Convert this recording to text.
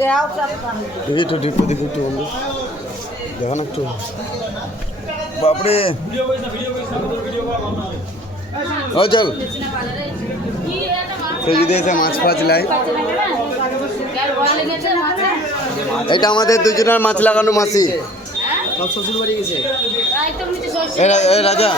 একটু দেখো একটু বন্ধু দেখো না একটু বাপরে ও চল সে যদি এসে মাছ ফাছ লাই এটা আমাদের দুজনের মাছ লাগানো মাসি শ্বশুর বাড়ি গেছে রাজা